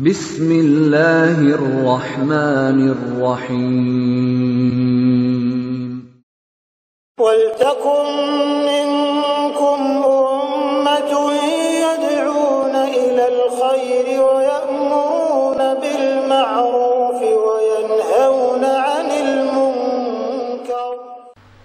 Bismillahirrahmanirrahim. Waltakum minkum ummatun yad'una ilal khairi wa ya'muruna bil ma'rufi wa yanhauna 'anil munkar.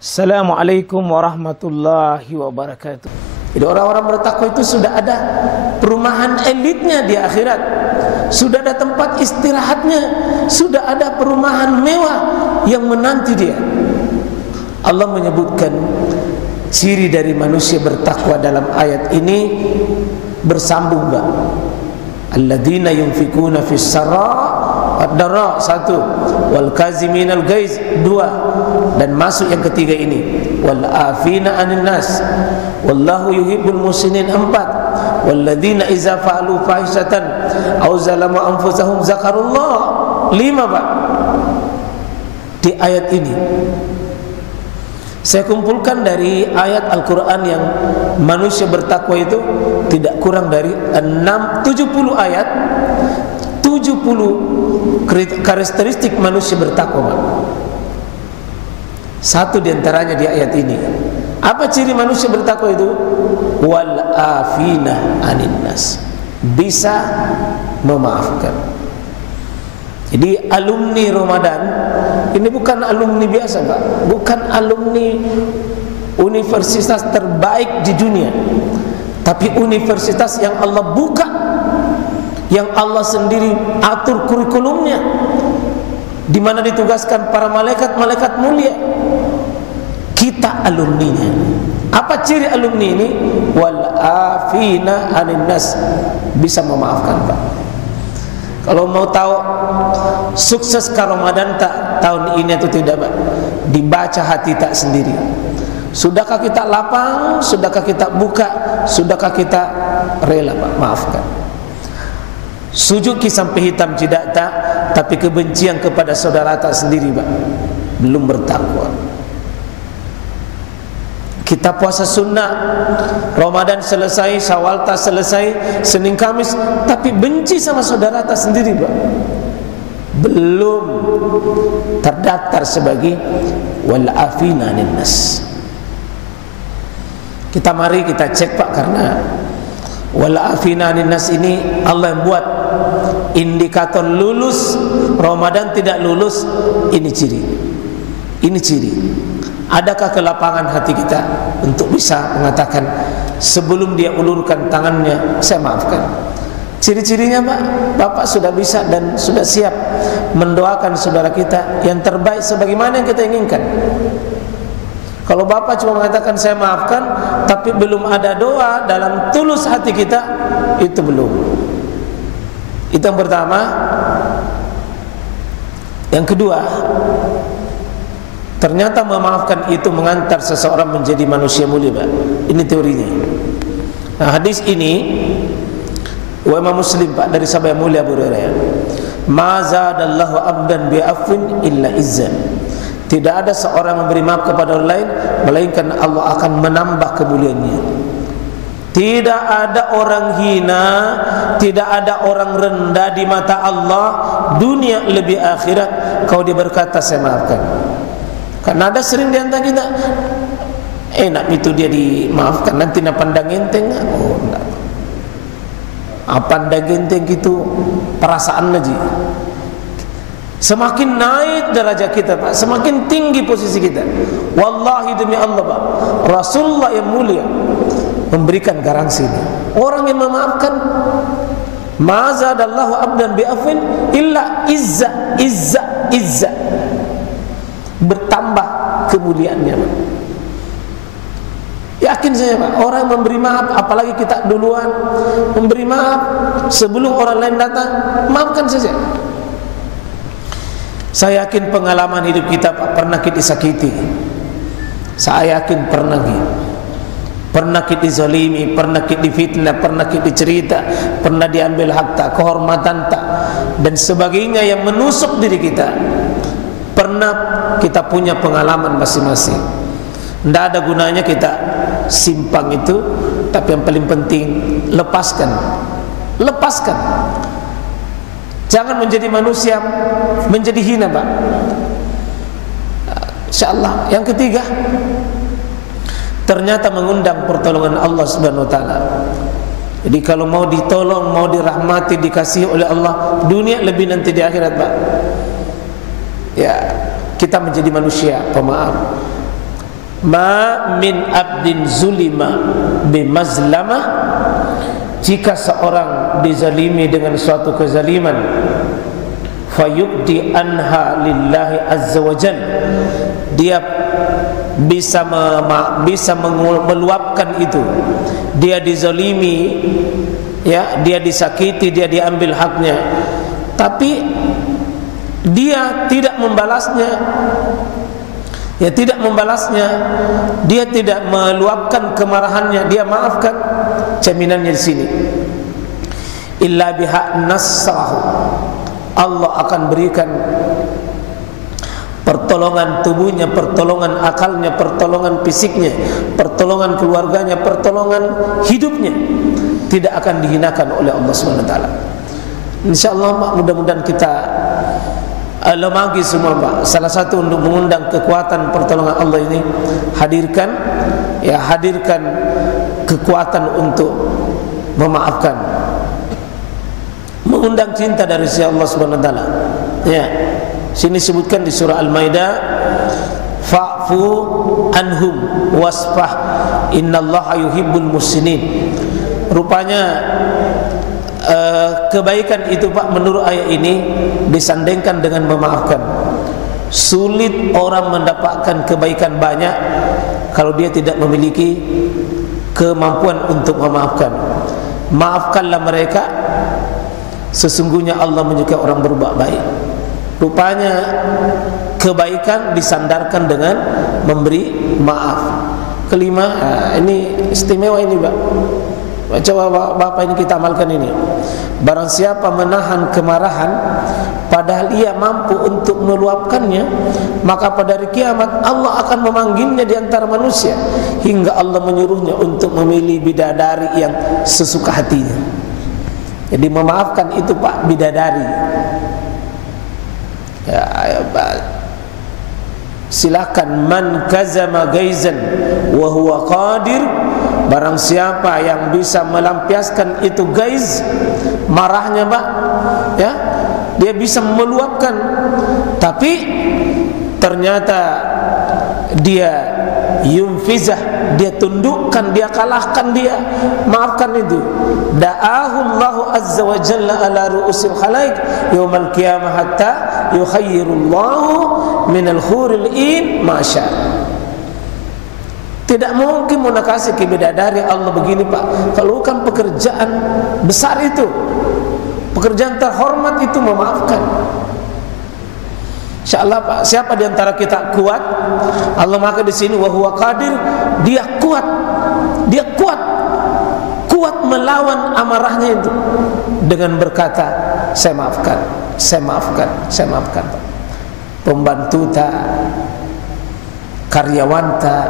Assalamualaikum warahmatullahi wabarakatuh. Jadi orang-orang bertakwa itu sudah ada perumahan elitnya di akhirat, sudah ada tempat istirahatnya, sudah ada perumahan mewah yang menanti dia. Allah menyebutkan ciri dari manusia bertakwa dalam ayat ini bersambung, Pak. Alladzina yunfikuna fis sarra wad dharra, satu, wal kaziminal ghaiz, dua, dan masuk yang ketiga ini, wal afina 'anil nas wallahu yuhibbul muhsinin, empat, walladzina idza fa'alu fahishatan aw zalamu anfusahum zakarullah, lima, Pak. Di ayat ini saya kumpulkan dari ayat Al-Quran yang manusia bertakwa itu tidak kurang dari 70 ayat, 70 karakteristik manusia bertakwa. Satu diantaranya di ayat ini. Apa ciri manusia bertakwa itu? Wal afina 'anil nas, bisa memaafkan. Jadi alumni Ramadan ini bukan alumni biasa, Pak. Bukan alumni universitas terbaik di dunia, tapi universitas yang Allah buka, yang Allah sendiri atur kurikulumnya, di mana ditugaskan para malaikat-malaikat mulia. Kita alumninya. Apa ciri alumni ini? Wal afina 'anil nas, bisa memaafkan, Pak. Kalau mau tahu sukses ke Ramadan tak tahun ini atau tidak, Pak, dibaca hati tak sendiri. Sudahkah kita lapang? Sudahkah kita buka? Sudahkah kita rela, Pak, maafkan? Sujuki sampai hitam tidak tak, tapi kebencian kepada saudara tak sendiri, Pak, belum bertakwa. Kita puasa sunnah, Ramadan selesai, Syawal tak selesai, Senin Kamis, tapi benci sama saudara tak sendiri, Pak, belum terdaftar sebagai wal afina 'anil nas. Mari kita cek, Pak, karena wal afina 'anil nas ini Allah yang buat indikator lulus Ramadan tidak lulus. Ini ciri. Ini ciri. Adakah kelapangan hati kita untuk bisa mengatakan sebelum dia ulurkan tangannya, saya maafkan? Ciri-cirinya, Pak, Bapak sudah bisa dan sudah siap mendoakan saudara kita yang terbaik sebagaimana yang kita inginkan. Kalau Bapak cuma mengatakan saya maafkan, tapi belum ada doa dalam tulus hati kita, itu belum. Itu yang pertama. Yang kedua, ternyata memaafkan itu mengantar seseorang menjadi manusia mulia, Pak. Ini teorinya. Nah, hadis ini Imam Muslim, Pak, dari sahabat mulia Abu Hurairah. Ma zadallahu abdan bi'afwin illa izzan. Tidak ada seorang memberi maaf kepada orang lain melainkan Allah akan menambah kemuliaannya. Tidak ada orang hina, tidak ada orang rendah di mata Allah, dunia lebih akhirat, kalau dia berkata saya maafkan. Karena ada sering di antara kita enak itu dia dimaafkan, nanti nak pandang enteng. Oh, enggak. Pandang enteng gitu perasaan aja. Semakin naik derajat kita, Pak, semakin tinggi posisi kita. Wallahi demi Allah, Pak, Rasulullah yang mulia memberikan garansi ini. Orang yang memaafkan, ma zadallahu abdan bi'afwin illa izza, bertambah kemuliaannya, Pak. Yakin saya, Pak, orang memberi maaf, apalagi kita duluan memberi maaf sebelum orang lain datang, maafkan saja. Saya yakin pengalaman hidup kita, Pak, pernah kita disakiti. Saya yakin pernah kita dizalimi, pernah kita difitnah, pernah kita dicerita, pernah diambil hak tak, kehormatan tak, dan sebagainya yang menusuk diri kita. Pernah kita punya pengalaman masing-masing. Tidak ada gunanya kita simpang itu, tapi yang paling penting lepaskan. Jangan menjadi manusia menjadi hina, Pak. Insyaallah. Yang ketiga, ternyata mengundang pertolongan Allah Subhanahu wa taala. Jadi kalau mau ditolong, mau dirahmati, dikasihi oleh Allah dunia lebih nanti di akhirat, Pak. Ya, kita menjadi manusia pemaaf. Ma min abdin zulima bimazlamah, jika seorang dizalimi dengan suatu kezaliman, fayubdi anha lillahi azza wa jal, dia bisa meluapkan itu. Dia dizalimi, ya, dia disakiti, dia diambil haknya, tapi dia tidak membalasnya. Ya, tidak membalasnya, dia tidak meluapkan kemarahannya, dia maafkan. Jaminannya di sini, illa biha nasrahu, Allah akan berikan pertolongan tubuhnya, pertolongan akalnya, pertolongan fisiknya, pertolongan keluarganya, pertolongan hidupnya, tidak akan dihinakan oleh Allah Subhanahu wa taala. Insyaallah, mudah-mudahan kita lemagi semua, Pak. Salah satu untuk mengundang kekuatan pertolongan Allah ini, hadirkan kekuatan untuk memaafkan, mengundang cinta dari si Allah Subhanahu wa taala. Ya, sini sebutkan di surah Al-Maidah, fa'fu anhum wasfah innallaha yuhibbul muhsinin. Rupanya kebaikan itu, Pak, menurut ayat ini disandingkan dengan memaafkan. Sulit orang mendapatkan kebaikan banyak kalau dia tidak memiliki kemampuan untuk memaafkan. Maafkanlah mereka, sesungguhnya Allah menyukai orang berbuat baik. Rupanya kebaikan disandarkan dengan memberi maaf. Kelima, ini istimewa ini, Pak. Coba Bapak ini kita amalkan ini. Barang siapa menahan kemarahan padahal ia mampu untuk meluapkannya, maka pada hari kiamat Allah akan memanggilnya di antara manusia hingga Allah menyuruhnya untuk memilih bidadari yang sesuka hatinya. Jadi memaafkan itu, Pak, bidadari. Ya, silakan, man kazama gaizan wa huwa qadir, barang siapa yang bisa melampiaskan itu gaiz, marahnya, Pak, ya, dia bisa meluapkan, tapi ternyata dia yunfizah, dia tundukkan, dia kalahkan, dia maafkan itu. Da'ahullahu azza wa jalla ala ru'usil khalaik yaumal qiyamah hatta yukhayyirullahu minal huril in masya. Tidak mungkin mau kasih ke bidadari Allah begini, Pak. Kalau bukan pekerjaan besar itu, pekerjaan terhormat itu, memaafkan. Insyaallah, Pak, siapa di antara kita kuat? Allah maka di sini wa huwa qadir, dia kuat. Dia kuat melawan amarahnya itu dengan berkata, saya maafkan, saya maafkan, saya maafkan. Pembantu tak, karyawan tak,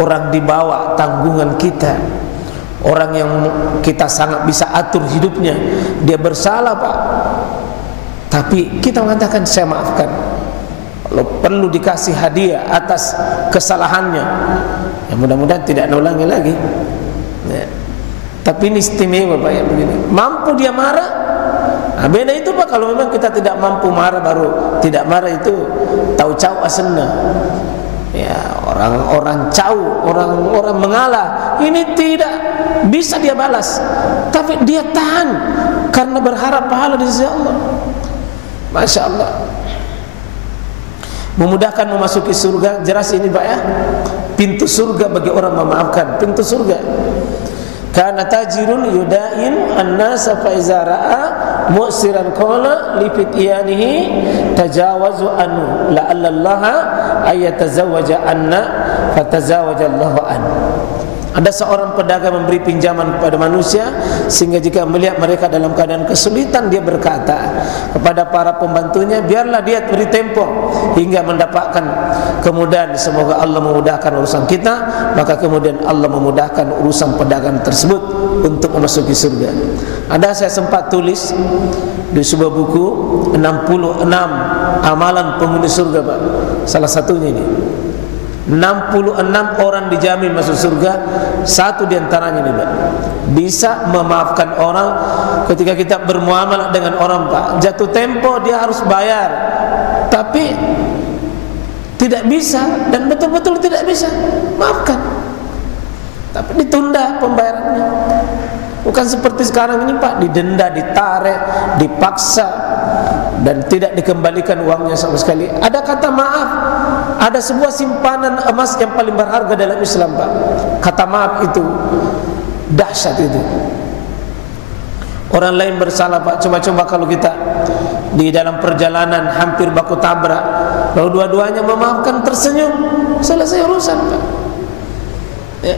orang di bawah tanggungan kita, orang yang kita sangat bisa atur hidupnya, dia bersalah, Pak, tapi kita mengatakan saya maafkan. Kalau perlu dikasih hadiah atas kesalahannya, ya mudah-mudahan tidak ulangi lagi, ya. Tapi ini istimewa, Pak, ya, begini. Mampu dia marah, nah, beda itu, Pak. Kalau memang kita tidak mampu marah, baru tidak marah itu tahu cau asenna. Ya, orang-orang cau, orang-orang mengalah, ini tidak bisa dia balas, tapi dia tahan karena berharap pahala di sisi Allah. Masya Allah. Memudahkan memasuki surga, jelas ini, Pak, ya. Pintu surga bagi orang memaafkan, pintu surga. Kana tajirun yudain an-nasa fa iza ra'a mu'siran qala li fityanihi tajawazu anhu la'alla Allah ayatazawwaja anna fatazawaja Allahu an. Ada seorang pedagang memberi pinjaman kepada manusia sehingga jika melihat mereka dalam keadaan kesulitan, dia berkata kepada para pembantunya, biarlah dia beri tempo hingga mendapatkan kemudahan, semoga Allah memudahkan urusan kita. Maka kemudian Allah memudahkan urusan pedagang tersebut untuk memasuki surga. Ada saya sempat tulis di sebuah buku 66 amalan penghuni surga, Pak. Salah satunya ini 66 orang dijamin masuk surga. Satu diantaranya nih, Pak, bisa memaafkan orang ketika kita bermuamalah dengan orang, Pak. Jatuh tempo dia harus bayar, tapi tidak bisa, dan betul-betul tidak bisa maafkan, tapi ditunda pembayarannya. Bukan seperti sekarang ini, Pak, didenda, ditarik, dipaksa, dan tidak dikembalikan uangnya sama sekali. Ada kata maaf, ada sebuah simpanan emas yang paling berharga dalam Islam, Pak. Kata maaf itu dahsyat itu. Orang lain bersalah, Pak. Coba-coba kalau kita di dalam perjalanan hampir baku tabrak, lalu dua-duanya memaafkan, tersenyum, selesai urusan, Pak. Ya.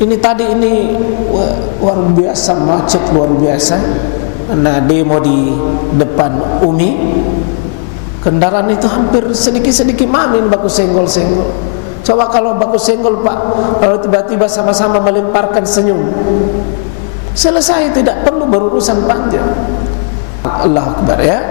Ini tadi ini luar biasa macet, luar biasa. Nah, demo di depan Umi, kendaraan itu hampir sedikit-sedikit mamin baku senggol-senggol. Coba kalau baku senggol, Pak, lalu tiba-tiba sama-sama melemparkan senyum, selesai, tidak perlu berurusan panjang. Allahu Akbar, ya.